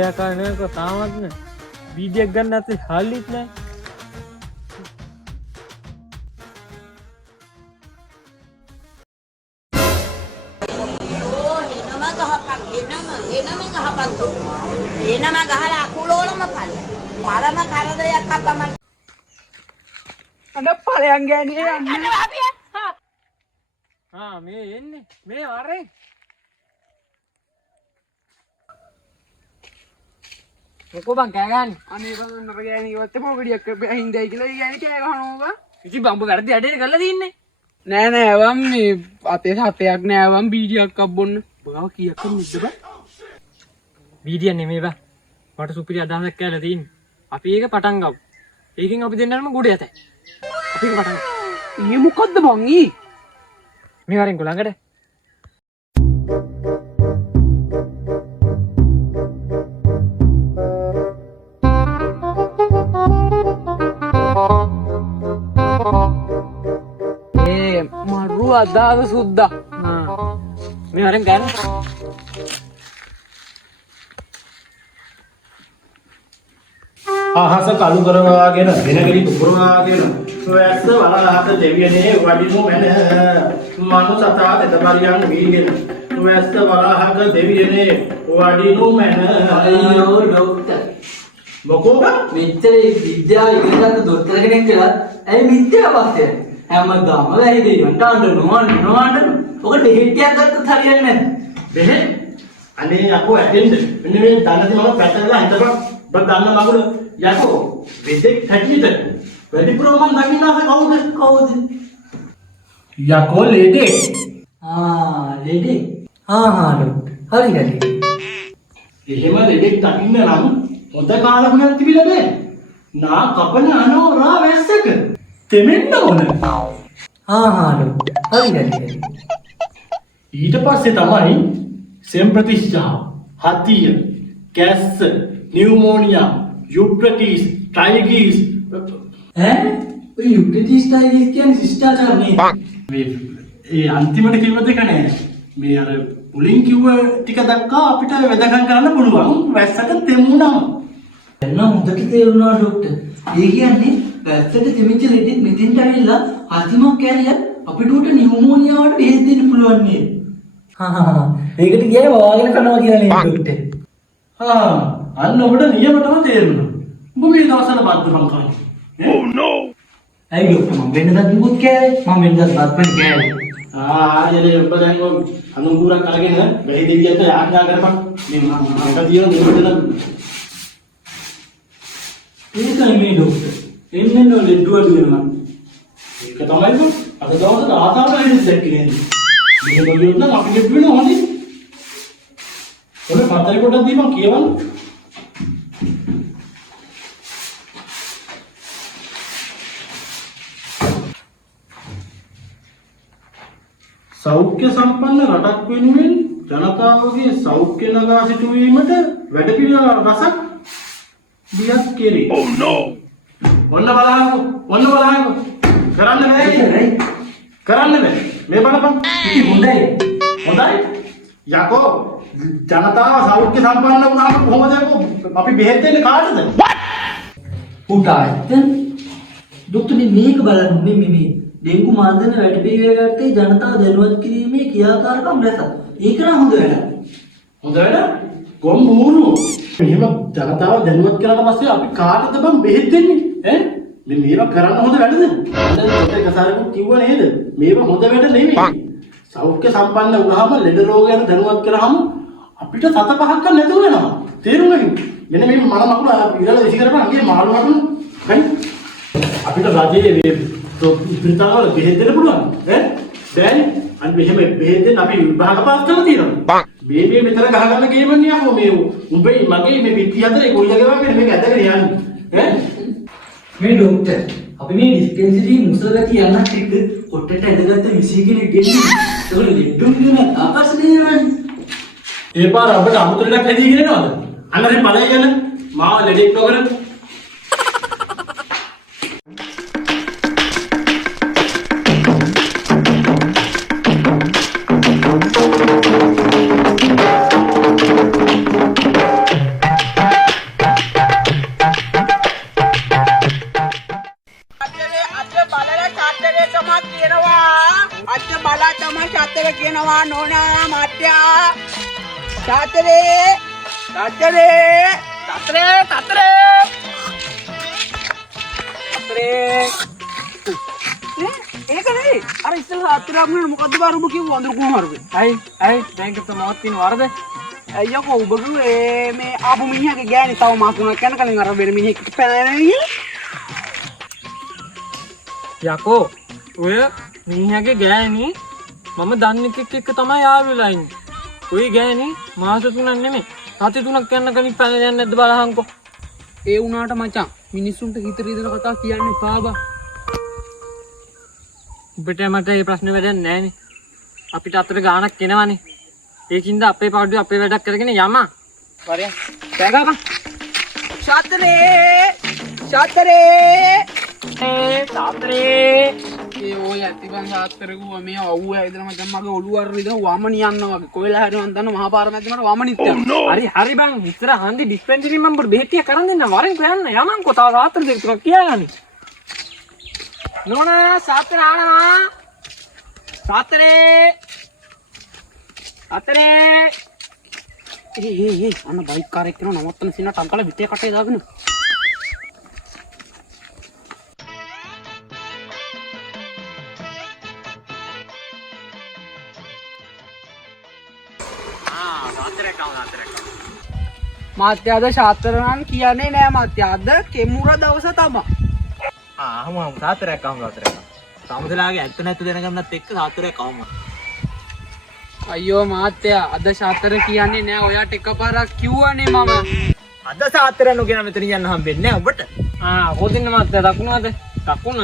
ඵලයක් ආන්නේ කො තාමත් නෑ. බීජයක් ගන්න නැත්නම් හාල්ලිත් නෑ. එනම ගහලා අකුලෝලම පල්ල. මරම කරදරයක් අතම. අද ඵලයන් ගෑණියේ යන්නේ. මේ එන්නේ. මේ වරේ. මොකෝ බං කෑ ගන්න. අනේ බං නර ගෑණි ඉවත් පොගඩියක් හින්දයි කියලා ගෑණි කෑ ගහනවා බං. ඉතින් බම්බ වැරදි ඇඩේ කරලා තින්නේ. නෑ වම් මේ අතේ සතයක් නෑ වම් බීජයක් අබ්බොන්න. බාව කීයක් කන්නේද බං? බීජයක් නෙමෙයි බං. මට සුපිරි අදහසක් කියලා තියෙන්නේ. අපි ඒක පටන් ගමු. ඒකෙන් අපි දෙන්නම ගොඩ යතයි. අපි ඒක පටන් ගමු. ඊ මොකද්ද බං ඊ? මේ වරෙන් කොළඟට. මරු අදාද සුද්දා. මේ වරෙන් ගන්න. අහස කළු කරවාගෙන වෙනගිලි පුපුරවාගෙන සොයස්ස වලහක දෙවියනේ වඩිනු මැන මනුසතා දෙතබරියන් වීගෙන සොයස්ස වලහක දෙවියනේ වඩිනු මැන අයියෝ ડોක්ටර් මොකෝ මෙච්චර විද්‍යාව ඉගෙන ගන්න දොස්තර කෙනෙක් කියලා ඇයි විද්‍යාවක් කියන්නේ හැමදාම වැරදි දෙන්නට අඬනවා ඔක ටිකට් එකක් ගත්තත් හරියන්නේ නැහැ දෙහෙ අනේ යකෝ ඇදෙන්න මෙන්න මේ දන්නති මම පැටලලා හිටපන් බත් දන්න මගුල යකෝ වෙදෙක් හැටියට වැඩිපුර මන් දකින්නාස කවුද යකෝ ලෙඩේ ලෙඩේ ડોක්ටර් හරි එහෙම ලෙඩෙක් දකින්න නම් හොඳ කාලගුණයක් තිබිලා බෑ නා කපන අනෝරා වැස්සක තෙමෙන්න ඕන ડોක්ටර් හරි ඊට පස්සේ තමයි සෙම් ප්‍රතිශ්‍යාව හතිය කැස්ස නියුමෝනියා යුට්‍රටිස් ට්‍රයිගිස් ඔය යුක්ටිස් ටයිගිස් කියන්නේ ශිෂ්ටාචාර නේද මේ ඒ අන්තිමට කිව්ව දෙක නෑ මේ අර මුලින් කිව්ව ටික දක්වා අපිට වෙදකම් කරන්න පුළුවන් වැස්සට තෙමුණා දැන් හොඳට තේරුණා ડોක්ටර් ඒ කියන්නේ වැස්සට තෙමිච්ච ලෙඩෙක් මෙතෙන්ට ඇවිල්ලා අතිමක් කැරියත් අපිට උට නියුමෝනියාවට බෙහෙත් දෙන්න පුළුවන් නේද ඒකට කියන්නේ වාගෙන කරනවා කියලා නේද ડોක්ටර් අන්න ඔබට නියමටම තේරුණා උඹ මේ දවස්වල බද්දපන් කාන්නේ oh no ඇයි ડોක්ටර් මම වෙනදත් මුකුත් කෑවේ මම වෙනදත් බත්පන් කෑවේ යනේ ඔබ දැන් ඔය අනුගුරක් අරගෙන බැහි දෙවියන්ට යාඥා කරපන් මේ මම දියෝ නිරුදන ඒකයි මේ ડોක්ටර් එන්නෙන්න ලෙඩුවඩු වෙනවා ඒක තමයි කො අද දවසට ආසාවෙන් දැක්කේ නේද මේ ගොල්ලෝ නම් අපි ගෙත් වෙනවා හොඳින් ඔය පතරේ කොටක් දීපන් කියවන්න සෞඛ්‍ය සම්පන්න රටක් වෙනුවෙන් ජනතාවගේ සෞඛ්‍ය නගා සිටුවීමට වැඩපිළිවෙළ රසක් දියත් කෙරේ. Oh no. ඔන්න බලන්න. කරන්න බෑ. කරන්න බෑ. මේ බලපන්. ඉතින් හොඳයි. යකෝ ජනතාව සෞඛ්‍ය සම්පන්න වුණාම කොහොමද අපි බෙහෙත් දෙන්නේ කාටද? පුටා ඇත්තන් ડોක්ටර් මේක බලන්න මේ ඩෙන්ගු මාර්ධන වැඩපිළිවෙලකට ජනතාව දැනුවත් කිරීමේ ක්‍රියාකාරකම් රැසක්. ඒක නම් හොඳ වැඩක්. හොඳ වැඩ? කොම් බూరు. එහෙම ජනතාව දැනුවත් කරලා පස්සේ අපි කාටද බං බෙහෙත් දෙන්නේ? ඈ? මේවා කරන්න හොඳ වැඩද? අද ඒක සාරකු කිව්ව නේද? මේවා හොඳ වැඩ නෙමෙයි. සෞඛ්‍ය සම්පන්න වුණාම ලෙඩ රෝග ගැන දැනුවත් කරාම අපිට සත පහක් නැතුව වෙනවා. තේරුණාද? මෙන්න මේ මල මකුල ඉරලා විසි කරපන් අගේ මාළු වටුන. හරි? අපිට රජයේ මේ ඉස්පිරිතාල බෙහෙත් දෙන්න පුළුවන් ඈ බෑනේ අන්න මෙහෙම බෙහෙත් දෙන්න අපි විභාග පාස් කරලා තියෙනවා මේ මෙතන ගහගන්න ගේමන්නේ යකෝ මේ උඹේ මගේ මේ පිටි අතරේ ගොල්ලගේ වගේ මේක ඇදගෙන යන්නේ ඈ මේ ડોක්ටර් අපි මේ ඩිස්පෙන්සරි මුසලගති යන්නත් එක්ක කොට්ටට ඇදගත්ත විසි කෙනෙක් ගෙන්නේ ඒගොල්ලෝ දෙඩුම් කියන ආකාශනීයවනේ ඒ පාර අපිට අමුතු ලෙඩක් හැදීගෙන එනවද අන්න දැන් බලය යන මාව ලෙඩෙක් නොකර අච්ච බලලා චාතරේ තමයි කියනවා. අච්ච බලා තමයි චාතරේ කියනවා නෝනා මාත්‍යා. චාතරේ ඒක නෙයි. අර ඉස්සෙල්ලා චාතරේ අපුණ මොකද්ද බාරුම කිව්ව අඳුරු කුමාරුගේ. ඇයි දැන් කත මොකක් තියෙන වරද? අයියෝ ඔබ කිව්වේ මේ ආපු මිනිහගේ ගෑණි තව මාස 3ක් යන කලින් අර වෙන මිනිහෙක් පැනලා යකෝ ඔය මිනිහගේ ගෑණි මම දන්න එකෙක් එක්ක තමයි යාළු වෙලා ඉන්නේ. ඔය ගෑණි මාස 3ක් නෙමෙයි සති 3ක් යන කලින් පැනලා යන්නේ නැද්ද බලහන්කෝ. ඒ වුණාට මචං මිනිස්සුන්ට හිත රිදෙන කතා කියන්නේ පාබා. ඔබට මට මේ ප්‍රශ්නේ වැඩක් නැහැනේ. අපිට අතට ගාණක් එනවනේ. ඒකින්ද අපේ පාඩුවේ අපේ වැඩක් කරගෙන යමා. වරයක්. බෑගාපන්. චාතරේ ඒ ඔය ඇතිබන් සාත්තරකෝ මේ අවුව ඇවිදලා මචං මගේ ඔළුව අර රිදෙන වමන යනවා වගේ කොහෙලා හරි මන් දන්න මහා පාර මැද්දේ මට වමනිත් යනවා. හරි බං ඉස්සර හන්දි ඩිස්පෙන්සරි මම බර බෙහෙතිය කරන් දෙන්න වරෙන් යන්න යමන්කෝ තව රාත්‍රී දෙක තුනක් කියලානේ. නෝනා සාත්‍ර ආනවා. සාත්‍රේ ඒ අන්න බයික් කාර් එක්කන නවත්තන සින්න ටංකල විතේ කටේ දාගෙන මාත්‍යාද ශාස්ත්‍රණන් කියන්නේ නෑ මාත්‍යාද කෙමුර දවස තමයි. හම සාතරයක් කවම සාතරයක්. සමුදලාගේ ඇත්ත නැත්ත දැනගන්නත් එක්ක සාතරයක් කවම. අයියෝ මාත්‍යා අද ශාස්ත්‍ර කියන්නේ නෑ ඔයාට එකපාරක් කිව්වනේ මම. අද සාතරයක් නොගෙන මෙතන යන්න හම්බෙන්නේ නෑ ඔබට. කොතින්න මාත්‍යා දකුණාද? දකුණ.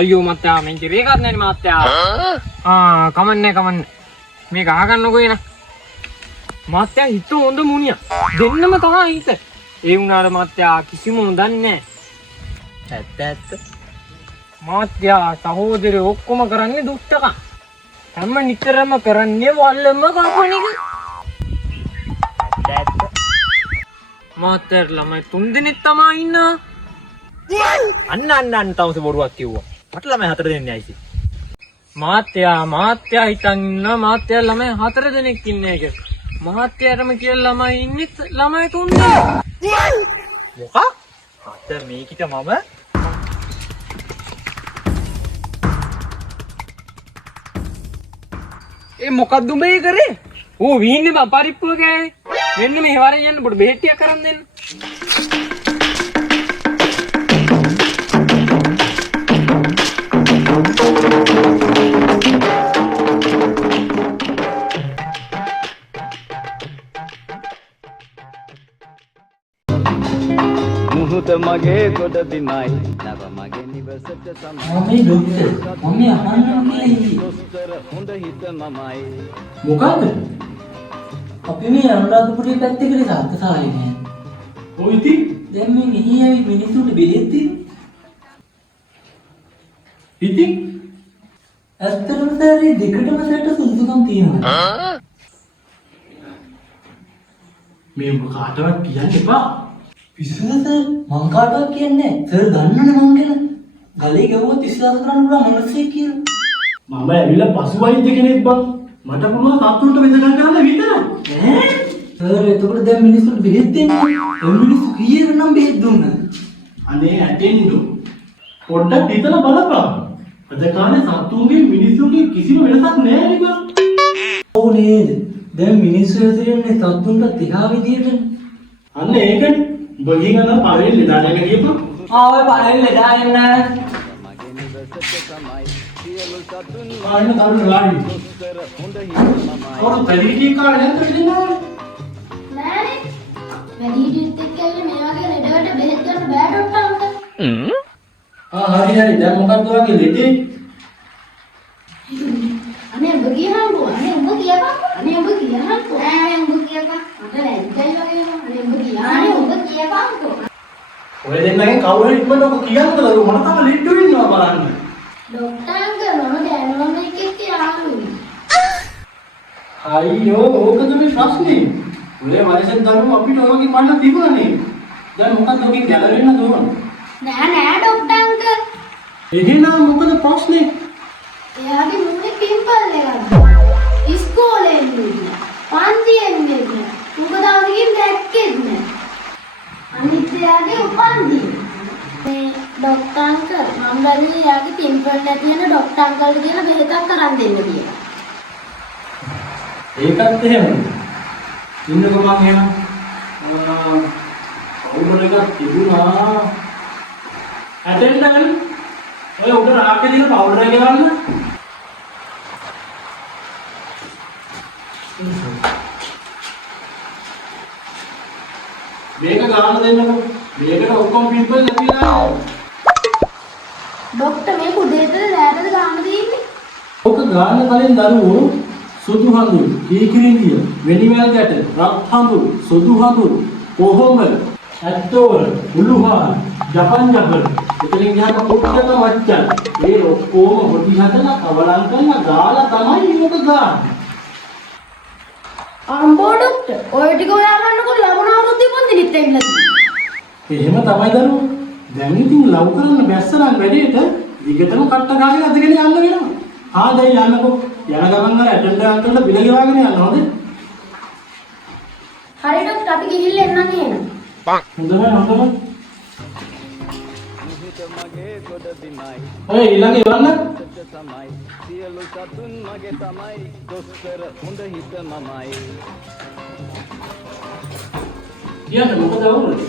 අයියෝ මාත්‍යා මෙන් කිරේ ගන්නනේ මාත්‍යා. කමන්නේ. මේක අහගන්නකෝ එන. මාත්‍යා හිත හොඳ මුනියා. දෙන්නම තමයි හිත. ඒ වුණාට මාත්‍යා කිසිම හොඳක් නැහැ. ඇත්ත. මාත්‍යා සහෝදරයෝ ඔක්කොම කරන්නේ දුෂ්ටකම්. හැම නිතරම කරන්නේ වල්ලම කපන එක. ඇත්ත. මාත්‍යාට ළමයි 3 දෙනෙක් තමයි ඉන්නා. අන්න තවස බොරුවක් කිව්වා. මට ළමයි 4 දෙන්නේ ඇයිසි. මාත්‍යා හිතන් ඉන්න මාත්‍යා ළමයි 4 දෙනෙක් ඉන්නේ ඒක. මහත්යාටම කියලා ළමයි ඉන්නේ ළමයි 3 දෙනෙක්. මොකක්? අත මේකිට මම ඒ මොකක්ද උඹේ කරේ? ඌ වීන්නේ බා පරිප්පුව ගෑවේ. මෙන්න මේ වරෙන් යන්න පොඩ බෙහෙටියක් කරන් දෙන්න. මුහුද මගේ ගොඩ බිමයි නව මගේ නිවසට සමයි මම ડોක්ටර් මම අහන්න කියලා දොස්තර හොඳ හිත මමයි මොකද්ද? අපි මේ අනුරාධපුරයේ පැත්තේ සාර්ථකාරී නෑ. ඔය ඉතින් දැන් මේ මෙහි මිනිස්සුන්ට බෙහෙත් ඉතින් ඇත්තටම සර් දෙකටම සැට සුදුසුකම් තියෙනවා. මේ කාටවත් කියන්න එපා. පිස්සුද සර්? මං කාටවත් කියන්නේ නෑ. සර් දන්නවනේ මං ගැන. ගලේ ගවුවොත් විශ්වාස කරන්න පුළුවන් මිනිස්සෙක් කියලා. මම ඇවිල්ලා පසු වෛද්‍ය කෙනෙක් බං. මට පුළුවන් සතුන්ට වෙදකම් කරන්න විතරයි. සර් එතකොට දැන් මිනිස්සුන්ට බෙහෙත් දෙන්නේ. ඔය මිනිස්සු කීයක නම් බෙහෙත් දුන්නා? අනේ ඇටෙන්ඩු. පොඩ්ඩක් හිතලා බලපන්. අද කාලේ සතුන්ගේ මිනිස්සුන්ගේ කිසිම වෙනසක් නෑ නේ බං. ඔව් නේද? දැන් මිනිස්සු හැදෙන්නේ සතුන්ට තිහා විදියට. අන්න ඒකනේ. බගින් අර පළවෙනි දාගෙන ගියපන්. ඔය පළවෙනි ලෙඩා එන්න. මගේ නිවසට සමයි සියලු සතුන් ආන්න කරුණ ලාඩි. දොස්තර හොඳ හිත මමයි කොහොමද පරිටි කාලේ නැත්නම් දෙන්නවා? නෑනේ. වැඩිහිටියොත් එක්ක ඇවිල්ලා මේ වගේ ලෙඩවලට බෙහෙත් ගන්න බෑ ඩොක්ටර් අංකල්. හරි. දැන් මොකක්ද ඔයගේ ලෙඩේ? අනේ උඹ කියහන්කෝ. අනේ උඹ කියපන්. නෑ උඹ කියපන්. මට ලැජ්ජයි වගේ නෝ. අනේ උඹ කියපන්කෝ. ඔය දෙන්නගෙන් කවුරු හරි ඉක්මනට ඔක කියන්නද? මට තම ලෙඩ වෙනවා බලන්න. ඩොක්ටර් අංකල් මම දැනුම එක්ක යාළුවෙක්. අයියෝ ඕකද මේ ප්‍රශ්නේ. ඔය වයසෙන් දරුවෝ අපිට ඔයගේ මන්න තිබුණනේ. දැන් මොකක්ද ඔකෙන් ගැලවෙන්න ඕන? නෑ ඩොක්ටර් අංකල්. එහෙනම් මොකද ප්‍රශ්නේ? එයාගේ මූණේ පිම්පල් එකක්. ඉස්කෝලේ ඉන්නේ. පන්තියේ ඉන්නේ. මොකද අවදින් දැක්කෙත් නෑ. අනිත් එයාගේ උපන්දින. මේ ડોක්ටර් අංකල් මම බැලුවේ එයාගේ පිම්පල් නැති වෙන ડોක්ටර් අංකල්ට කියලා බෙහෙතක් අරන් දෙන්න කියලා. ඒකත් එහෙමයි. ඉන්නකො මං එහෙනම් පවුඩර් එකක් තිබුණා. ඇටෙන්ඩර් ඔය උඩ රාක්කේ තියෙන පවුඩර් එක ගන්න. මේක ගන්න දෙන්නකො. මේකට ඔක්කොම පිම්පල් නැතිලා. ડોක්ටර් මේ කුඩේට රැටද ගන්න දෙන්නේ? ඔක ගන්න කලින් දරුවෝ සුදු හඳුන්, කීකිරිඳිය, වෙනිවැල් ගැට, රත් හඳුන්, සුදු හඳුන්, කොහොඹ, ඇත්තෝර, උළුහාර, ජපන් ජබර, එතනින් ගියාම පොට්ටක මච්චන්. ඒ ඔක්කොම හොටි හදලා අවලං කරලා ගාලා තමයි මේක ගන්න. අම්බෝ ડોක්ටර් ඔය ටික ඔයා ගන්නකොට ලබන අවුරුද්දේ පොන්දිනිත් ඇවිල්ලා තියෙනවා. එහෙම තමයි දරුවෝ. දැන් ඉතින් ලව් කරන්න බැස්සනම් වැඩේට දිගටම කට්ට ගාගෙන අදගෙන යන්න වෙනවා. දැන් යන්නකෝ. යන ගමන් අර ඇටෙන්ඩර් අන්කල්ලා බිල ගෙවාගෙන යන්න හොඳේ. හරි ડોක්ටර් අපි ගිහිල්ලා එන්නම් එහෙනම්. හොඳයි. මුහිත මගේ ගොඩ බිමයි ඔය ඊළඟ එවන්න. තමයි සියලු සතුන් මගේ තමයි දොස්තර හොඳ හිත මමයි කියන්න මොකද වුනේ?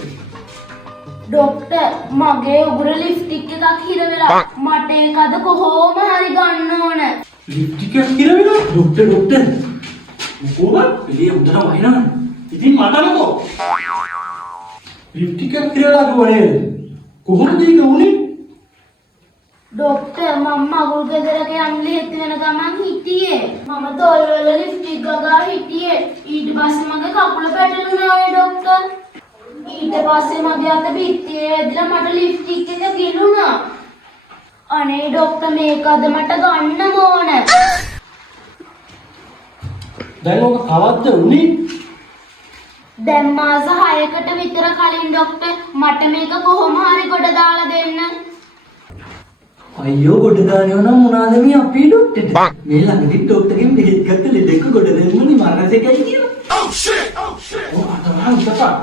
ડોක්ටර් මගේ උගුර ලිප්ස්ටික් එකක් හිර වෙලා මට ඒක අද කොහොම හරි ගන්න ඕන. ලිප්ස්ටික් එක කියලා වෙනවා. ડોක්ටර් මොකෝද? එළිය උඩට වහිනවා. ඉතින් මටනකෝ. ලිප්ස්ටික් එක කියලා දුවනේ. කොහොමද ඒක උනේ? ડોක්ටර් මම මගුල් ගෙදරක යන්න ලේත් වෙන ගමන් හිටියේ. මම තොල් වල ලිප්ස්ටික් ගගා හිටියේ. ඊට පස්සේ මගේ කකුල පැටලුණා වේ ડોක්ටර්. ඊට පස්සේ මගේ අත පිටියේ වැදිලා මට ලිප්ස්ටික් එක ගිලුණා. අනේ ડોක්ටර් මේක අද මට ගන්නම ඕන. දැන් ඔක කවද්ද උනේ? දැන් මාස 6කට විතර කලින් ડોක්ටර් මට මේක කොහොම හරි ගොඩ දාලා දෙන්න. අයියෝ ගොඩ දානවා නම් මොනවාද මේ අපේ ડોක්ටර්ට? මේ ළඟදී ડોක්ටර්ගෙන් බෙහෙත් ගත්ත ලෙඩෙක් ගොඩ දෙන්නුනේ මරණස් එකයි කියලා. ඔව් අතවහන් ඉතපා.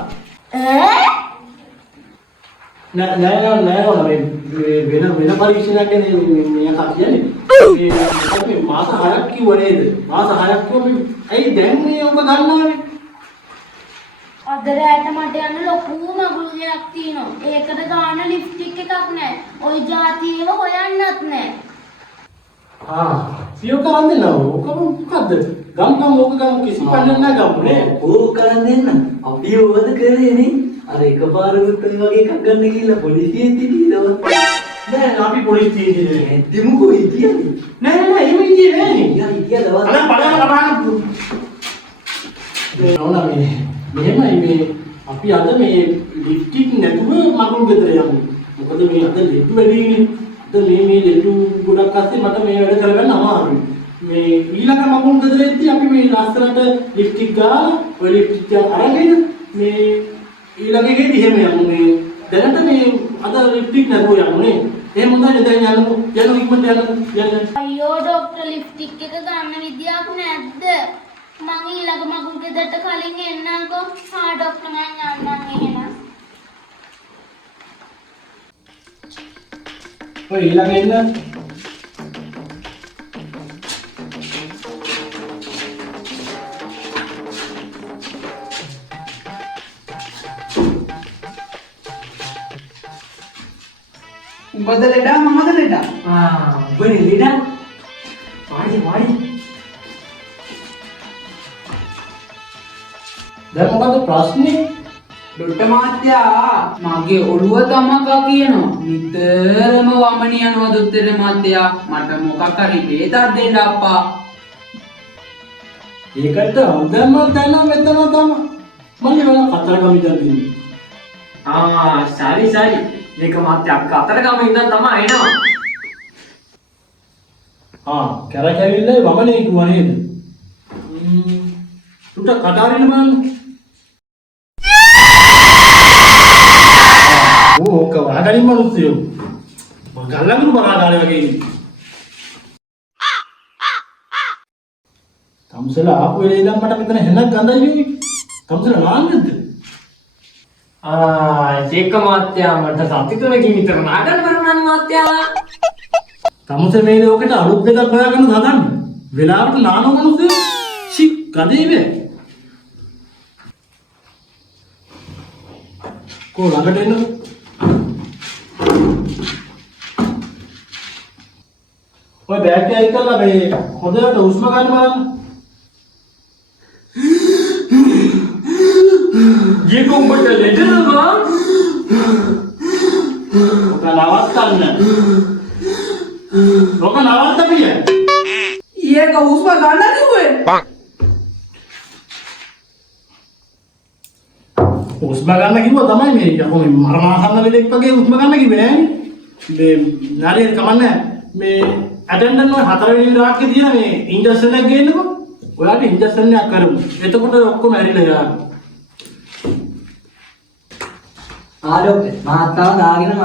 නෑ මේ වෙන පරීක්ෂණයක් ගැන මේ කතා කියන්නේ. මේ මාස 6ක් කිව්ව නේද? මාස 6ක් කිව්ව මේ ඇයි දැන් මේ ඔබ ගන්නවනේ? අද රැට මට යන ලොකු මගුල් ගයක් තියෙනවා. ඒකට ගාන ලිප්ස්ටික් එකක් නැහැ. ওই જાතියව හොයන්නත් නැහැ. සියෝ කරන් දෙනවා. ඔක මොකද්ද? ගම් ඕක ගම් කිසි පන්නන්න නෑ ගම්නේ. ඕක කරන් දෙන්න. අපි ඕවද කරේනේ. අර එකපාරකට ඔය වගේ එකක් ගන්න කියලා පොලිසියෙන් තිබීනවා. නෑ අපි පොලිසියෙන් ඉන්නේ. ඇද්දිමුකෝ ඉතියන්නේ. නෑ එහෙම ඉන්නේ නෑනේ. යා ඉතිය දවස්. අනේ බලන්න. මෙහෙමයි මේ අපි අද මේ ලිප්ස්ටික් නැතුව මගුල් ගෙදර යමු. මොකද මේ අද ලෙඩු වැඩිනේ. අද මේ ලෙඩු ගොඩක් අස්සේ මට මේ වැඩ කරගන්න අමාරුයි. මේ ඊළඟ මගුල් ගෙදරෙද්දී අපි මේ ලස්සනට ලිප්ස්ටික් ගාලා ඔය ලිප්ස්ටික් අරගෙන මේ ඊළඟෙදී එහෙම යමු. මේ දැනට මේ අද ලිප්ස්ටික් නැතුව යමු නේ. එහෙම හොඳයි දැන් යන්නකො. යන්න ඉක්මනට යන්න. අයියෝ ડોක්ටර් ලිප්ස්ටික් එක ගන්න විදියක් නැද්ද? මං ඊළඟ මගුල් ගෙදරට කලින් එන්නම්කෝ. ડોක්ටර් මං යන්නම් එහෙනම්. ඔය ඊළඟ එන්න. උඹද ලෙඩා මමද ලෙඩා? උඹනේ ලෙඩා. වාඩි. දැන් මොකද ප්‍රශ්නේ? ඩොක්ටර් මහත්තයා මගේ ඔළුව තමකා කියනවා. නිතරම වමන යනවා දොස්තර මහත්තයා. මට මොකක් හරි බේතක් දෙන්න අප්පා. ඒකට හොඳම තැන මෙතන තමයි. මම වෙන කතරගම ඉඳන් ඉන්නේ. සරි. ඒක මාත් අපි කතරගම ඉඳන් තමයි එනවා. කැරකැවිල්ලේ වමනේ කිව්වා නේද? උට කටාරින්න බලන්න. ඕක වහගනින් මිනිස්සු. මග ගල්ලඟුරු බරාගාරය වගේ ඉන්නේ. තමුසලා ආපු වෙලේ ඉඳන් මට මෙතන හෙනක් ගඳයි. තමුසලා නාන්නේද? ඒක මාත්‍යා මට සති තුනකින් විතර නාගන්න කරනවානේ මාත්‍යා. තමුසේ මේ ලෝකෙට අලුත් දෙයක් හොයාගන්න හදන්නේ. වෙලාවට නානෝ මනුස්සය ෂි ගඳේ වේ. කො ළඟට එන්න. ඔය බෑග් එක අයින් කරලා මේ හොඳට උස්ම ගන්න බලන්න. ये කොම්බට ලෙඩනවා. ඔක නවත්තන්න. ඔක නවත්ත පිය. ඒක හුස්ම ගන්න කිව්වේ. උස්ම ගන්න කිව්වා තමයි මේ යකෝ මේ මරණාසන්න වෙලෙක් වගේ උස්ම ගන්න කිව්වේ නෑනේ. මේ නාරිය කමන්නේ මේ ඇටෙන්ඩන්ට් ඔය 4 වෙනි රාක්කේ තියෙන මේ ඉන්ජෙක්ෂන් එක ගේන්නකෝ. ඔයාලට ඉන්ජෙක්ෂන් එකක් කරමු. එතකොට ඔක්කොම ඇරිලා යනවා. ආඩොක්ටර් මහත්තාව දාගෙන මම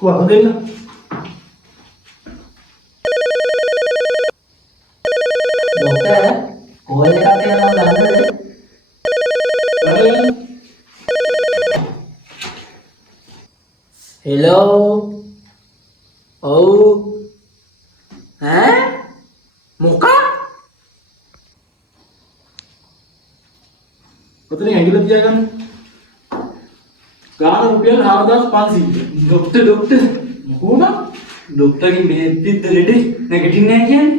කොහොමද දෙන්න? ડોක්ටර් කෝල් එකක් එනවා ගන්නද? හෙලෝ ඔව් ඈ මොකක්? ඔතන ඇඟිල්ල තියාගන්න. ගාන රුපියල් 4500. ડોක්ටර් කොහොමද? ડોක්ටර්ගෙන් බෙහෙත් පිද්ද ලෙඩේ නැගිටින්නේ නැහැ කියන්නේ.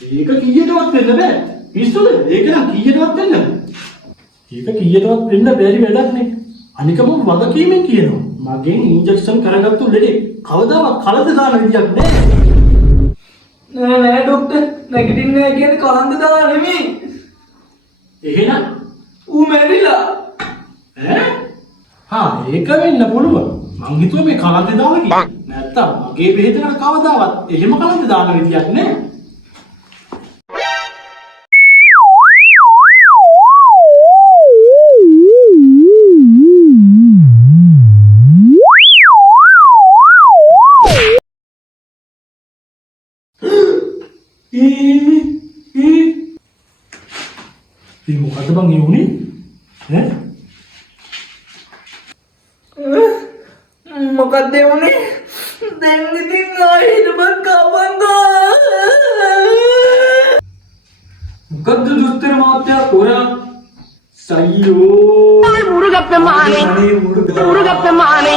ඒක කීයටවත් වෙන්න බෑ. පිස්සුද? ඒක නම් කීයටවත් වෙන්න බෑ. ඒක කීයටවත් වෙන්න බැරි වැඩක් නේ. අනිකම වගකීමෙන් කියනවා. මගෙන් ඉන්ජෙක්ෂන් කරගත්තු ලෙඩේ කවදාවත් කලද දාන විදියක් නෑ. නෑ ડોක්ටර් නැගිටින්නේ නැහැ කියන්නේ කලන්ත දාලා නෙමෙයි. එහෙනම් ඌ මැරිලා. ඒක වෙන්න පුළුවන්. මං හිතුවා මේ කලන්ත දාලා කියලා. නැත්තම් මගේ බෙහෙතකට කවදාවත් එහෙම කලන්ත දාන විදියක් නෑ. මේ මොකද බං යුනේ? මොකක්ද වුනේ? දැන් ඉතින් ආයෙත් මං කවංගා. මොකද්ද දුස්තර මාත්‍යා කොරා? සයියෝ මුරුගප්ප මානේ